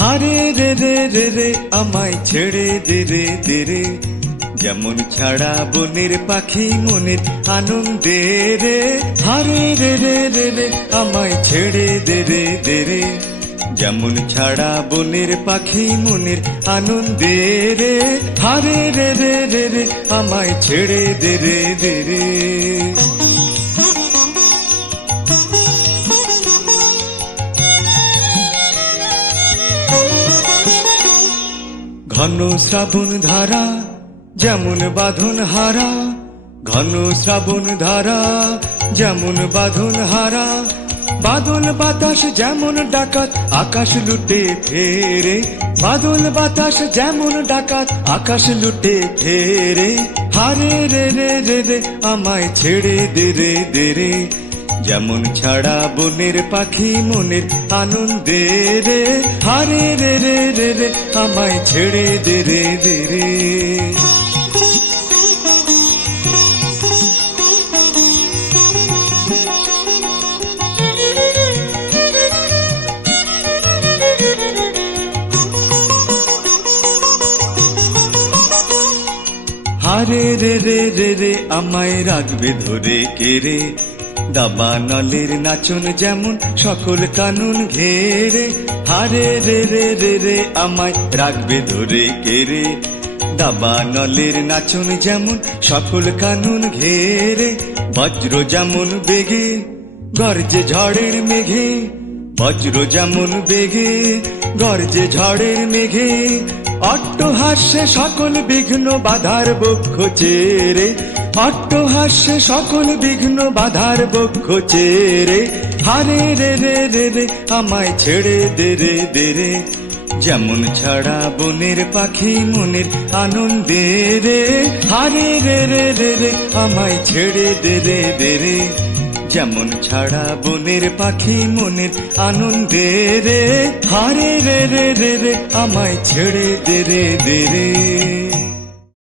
হারে রে রে রে রে আমায় ছেড়ে দে রে দে রে, যেমন ছাড়া বনের পাখি মনের আনন্দে রে। হারে রে রে রে রে আমায় ছেড়ে দে রে দে রে, যেমন ছাড়া বনের পাখি মনের আনন্দে রে। হারে রে রে রে রে আমায় ছেড়ে দে রে দে রে। ঘন শ্রাবণ ধারা যেমন বাঁধন হারা, ঘন শ্রাবণ ধারা যেমন বাঁধন হারা, বাদল বাতাস যেমন ডাকাত আকাশ লুটে ফেরে। বাদল বাতাস যেমন ডাকাত আকাশ লুটে ফেরে। হারে রে রে রে রে আমায় ছেড়ে দে রে দে রে, যেমন ছাড়া বনের পাখি মনের আনন্দে রে। হারে রে রে রে রে আমায় ছেড়ে দে রে দে রে। হারে রে রে রে রে আমায় রাখবে ধরে কে রে, দাবা নলের নাচন যেমন সকল কানুন ঘেরে। হারে রে রে রে রে আমায় রাখবে ধরে কে রে, দাবা নলের নাচন যেমন সকল কানুন ঘেরে। বজ্র যেমন বেগে গর্জে ঝড়ের মেঘে, বজ্র যেমন বেগে গর্জে ঝড়ের মেঘে, অট্টহাস্যে সকল বিঘ্ন বাধার বক্ষ চেরে। অট্টহাস্যে সকল বিঘ্ন বাধার বক্ষ চেরে। হারে রে রে রে রে আমায় ছেড়ে দে রে দে রে, যেমন ছাড়া বনের পাখি মনের আনন্দে রে। হারে রে রে রে রে আমায় ছেড়ে দে রে দে রে, যেমন ছাড়া বনের পাখি মনের আনন্দে রে। হারে রে রে রে রে আমায় ছেড়ে দে রে দে রে।